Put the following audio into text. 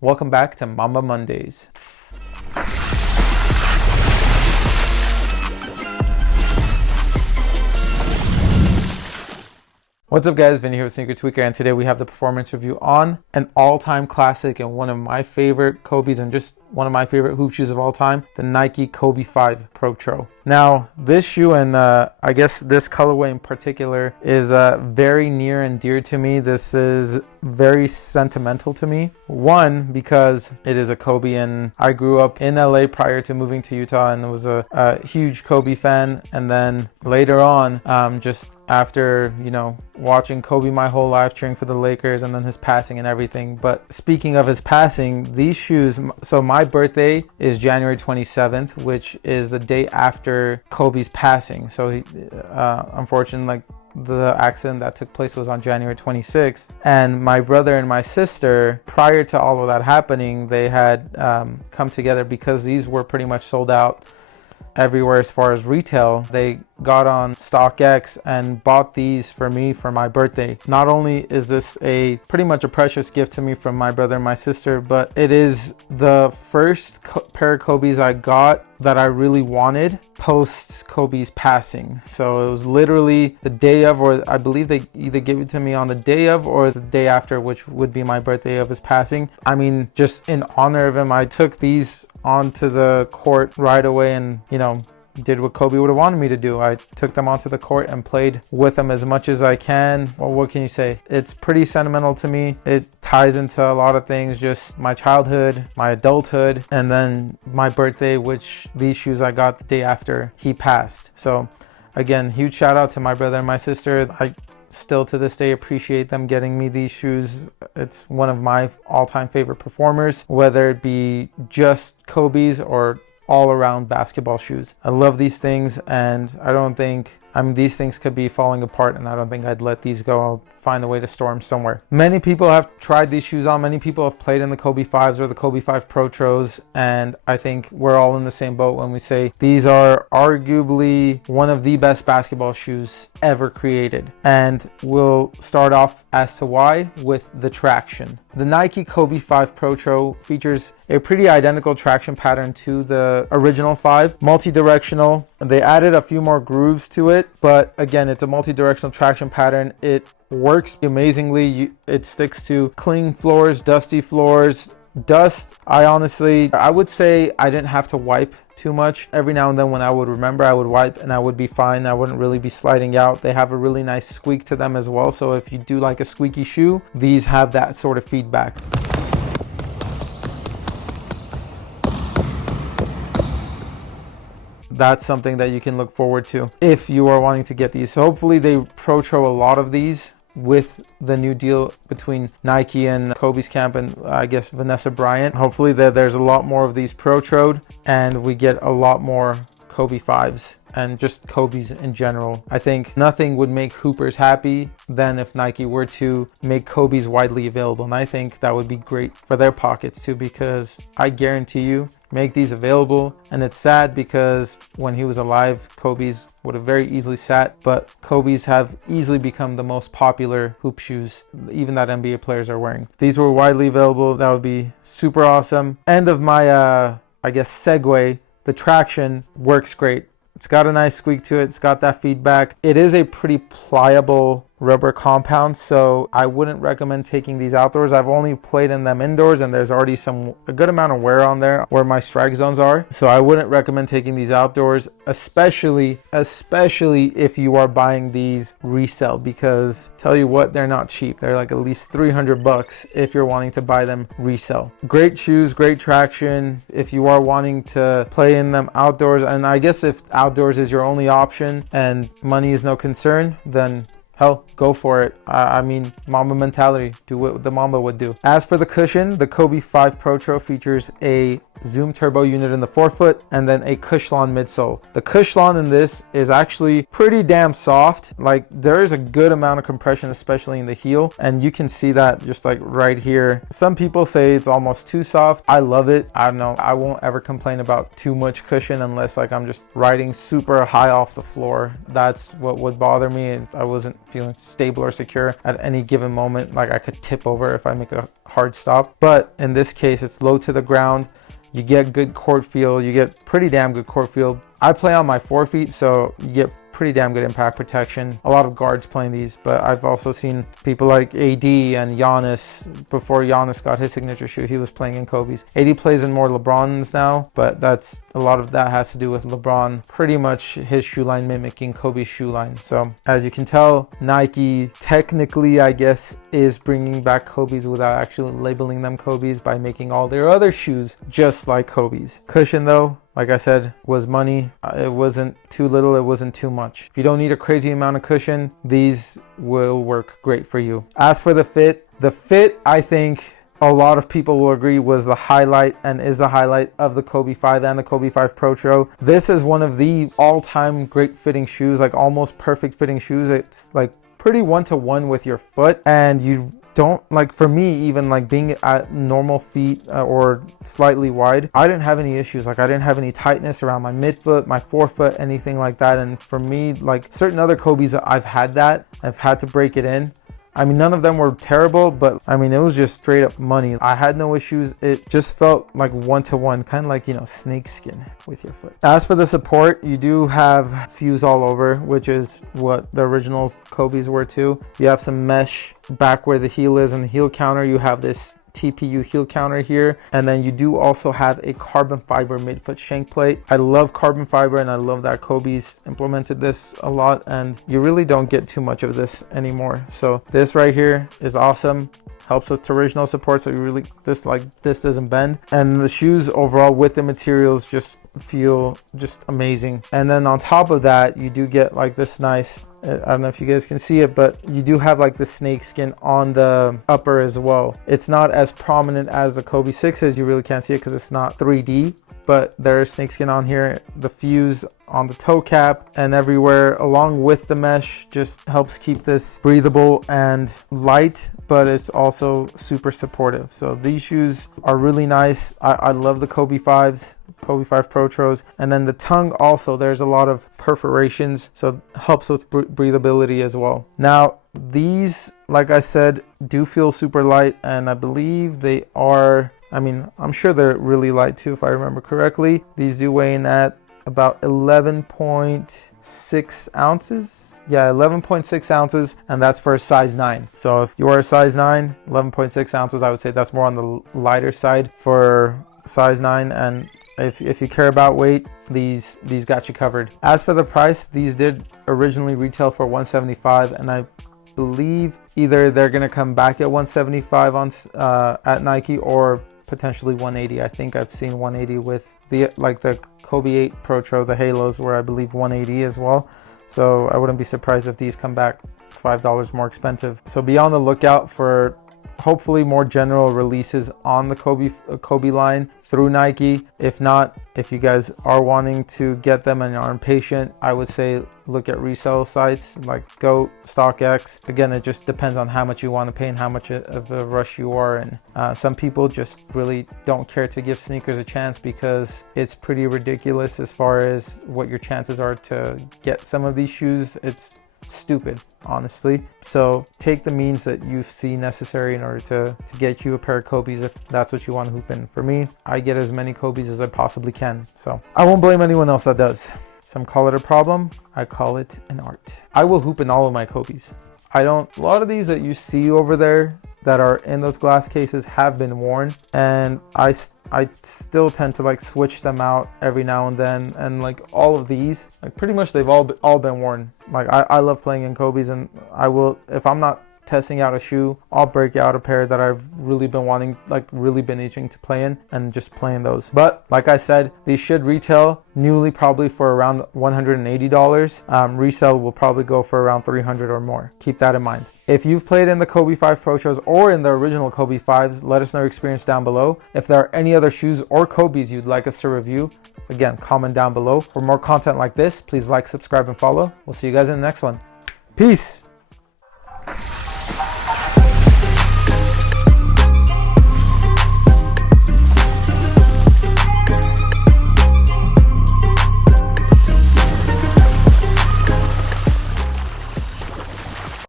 Welcome back to Mamba Mondays. What's up guys, Vinny here with Sneaker Tweaker, and today we have the performance review on an all-time classic and one of my favorite Kobe's and just one of my favorite hoop shoes of all time, the Nike Kobe 5 Protro. Now, this shoe and I guess this colorway in particular is very near and dear to me. This is very sentimental to me. One, because it is a Kobe and I grew up in LA prior to moving to Utah and was a huge Kobe fan. And then later on, just after, watching Kobe my whole life, cheering for the Lakers, and then his passing and everything. But speaking of his passing, these shoes, so my birthday is January 27th, which is the day after Kobe's passing. So he, unfortunately, the accident that took place was on January 26th. And my brother and my sister, prior to all of that happening, they had come together because these were pretty much sold out everywhere as far as retail. They got on StockX and bought these for me for my birthday. Not only is this pretty much a precious gift to me from my brother and my sister, but it is the first pair of Kobe's I got that I really wanted post Kobe's passing. So it was literally the day of, or I believe they either gave it to me on the day of or the day after, which would be my birthday of his passing. I mean, just in honor of him, I took these onto the court right away and, did what Kobe would have wanted me to do. I took them onto the court and played with them as much as I can. Well, what can you say? It's pretty sentimental to me. It ties into a lot of things, just my childhood, my adulthood, and then my birthday, which these shoes I got the day after he passed. So again, huge shout out to my brother and my sister. I still to this day appreciate them getting me these shoes. It's one of my all-time favorite performers, whether it be just Kobe's or all around basketball shoes. I love these things, and these things could be falling apart, and I don't think I'd let these go. I'll find a way to store them somewhere. Many people have tried these shoes on. Many people have played in the Kobe 5s or the Kobe 5 Protros, and I think we're all in the same boat when we say these are arguably one of the best basketball shoes ever created. And we'll start off as to why with the traction. The Nike Kobe 5 Protro features a pretty identical traction pattern to the original 5, multi-directional. They added a few more grooves to it, but again, it's a multi-directional traction pattern. It works amazingly. It sticks to clean floors, dusty floors. Dust, I would say I didn't have to wipe too much. Every now and then when I would remember, I would wipe and I would be fine. I wouldn't really be sliding out. They have a really nice squeak to them as well. So if you do like a squeaky shoe, these have that sort of feedback. That's something that you can look forward to if you are wanting to get these. So hopefully they Protro a lot of these with the new deal between Nike and Kobe's camp and I guess Vanessa Bryant. Hopefully there's a lot more of these Protroed and we get a lot more Kobe 5s and just Kobe's in general. I think nothing would make hoopers happy than if Nike were to make Kobe's widely available, and I think that would be great for their pockets too, because I guarantee you make these available. And it's sad because when he was alive, Kobe's would have very easily sat, but Kobe's have easily become the most popular hoop shoes even that NBA players are wearing. If these were widely available, that would be super awesome. End of my segue. The traction works great. It's got a nice squeak to it. It's got that feedback. It is a pretty pliable rubber compound, so I wouldn't recommend taking these outdoors. I've only played in them indoors and there's already a good amount of wear on there where my strike zones are. So I wouldn't recommend taking these outdoors, especially if you are buying these resale, because tell you what, they're not cheap. They're like at least $300 if you're wanting to buy them resale. Great shoes, great traction if you are wanting to play in them outdoors. And I guess if outdoors is your only option and money is no concern, then hell, go for it. I mean, Mamba mentality. Do what the Mamba would do. As for the cushion, the Kobe 5 Protro features a Zoom turbo unit in the forefoot and then a Cushlon midsole. The Cushlon in this is actually pretty damn soft. Like, there is a good amount of compression, especially in the heel, and you can see that just like right here. Some people say it's almost too soft. I love it. I don't know. I won't ever complain about too much cushion unless like I'm just riding super high off the floor. That's what would bother me. I wasn't feeling stable or secure at any given moment. Like I could tip over if I make a hard stop. But in this case, it's low to the ground. You get good court feel. You get pretty damn good court feel. I play on my 4 feet, so you get pretty damn good impact protection. A lot of guards playing these, but I've also seen people like AD and Giannis. Before Giannis got his signature shoe, he was playing in Kobe's. AD plays in more LeBrons now, but that's a lot of that has to do with LeBron pretty much his shoe line mimicking Kobe's shoe line. So as you can tell, Nike technically, I guess, is bringing back Kobe's without actually labeling them Kobe's by making all their other shoes just like Kobe's. Cushion though, like I said, was money. It wasn't too little, it wasn't too much. If you don't need a crazy amount of cushion, these will work great for you. As for the fit, I think a lot of people will agree was the highlight and is the highlight of the Kobe 5 and the Kobe 5 Protro. This is one of the all-time great fitting shoes, like almost perfect fitting shoes. It's like pretty one-to-one with your foot, and you don't, like for me, even like being at normal feet or slightly wide, I didn't have any issues. Like I didn't have any tightness around my midfoot, my forefoot, anything like that. And for me, like certain other Kobe's, I've had to break it in. I mean, none of them were terrible, but I mean, it was just straight up money. I had no issues. It just felt like one-to-one, kind of like, you know, snake skin with your foot. As for the support, you do have fuse all over, which is what the original Kobe's were too. You have some mesh back where the heel is and the heel counter. You have this TPU heel counter here, and then you do also have a carbon fiber midfoot shank plate. I love carbon fiber, and I love that Kobe's implemented this a lot, and you really don't get too much of this anymore. So this right here is awesome. Helps with torsional support, so you really this doesn't bend, and the shoes overall with the materials just feel just amazing. And then on top of that, you do get like this nice, I don't know if you guys can see it, but you do have like the snake skin on the upper as well. It's not as prominent as the Kobe 6s. You really can't see it because it's not 3D, but there's snakeskin on here. The fuse on the toe cap and everywhere along with the mesh just helps keep this breathable and light, but it's also super supportive. So these shoes are really nice. I love the Kobe 5s, Kobe 5 Protros. And then the tongue also, there's a lot of perforations, so it helps with breathability as well. Now these, like I said, do feel super light, and I believe they are, I mean, I'm sure they're really light too, if I remember correctly. These do weigh in at about 11.6 ounces. Yeah, 11.6 ounces, and that's for a size 9. So if you are a size 9, 11.6 ounces, I would say that's more on the lighter side for size 9. And if you care about weight, these got you covered. As for the price, these did originally retail for $175, and I believe either they're gonna come back at $175 on at Nike, or potentially $180. I think I've seen $180 with the Kobe 8 Protro, the Halos, were I believe $180 as well. So I wouldn't be surprised if these come back $5 more expensive. So be on the lookout for hopefully more general releases on the Kobe line through Nike. If not, if you guys are wanting to get them and are impatient, I would say look at resale sites like GOAT, StockX. Again, it just depends on how much you want to pay and how much of a rush you are. And some people just really don't care to give sneakers a chance because it's pretty ridiculous as far as what your chances are to get some of these shoes. It's stupid, honestly. So take the means that you see necessary in order to get you a pair of Kobe's if that's what you want to hoop in. For me, I get as many Kobe's as I possibly can, so I won't blame anyone else that does. Some call it a problem, I call it an art. I will hoop in all of my Kobe's. A lot of these that you see over there that are in those glass cases have been worn, and I still tend to like switch them out every now and then. And like all of these, like pretty much they've all been worn. Like I love playing in Kobe's, and I will, if I'm not testing out a shoe, I'll break out a pair that I've really been wanting, like really been itching to play in, and just playing those. But like I said, these should retail newly probably for around $180. Resale will probably go for around $300 or more. Keep that in mind. If you've played in the Kobe 5 Protros or in the original Kobe 5s, let us know your experience down below. If there are any other shoes or Kobe's you'd like us to review, again, comment down below. For more content like this, please like, subscribe, and follow. We'll see you guys in the next one. Peace.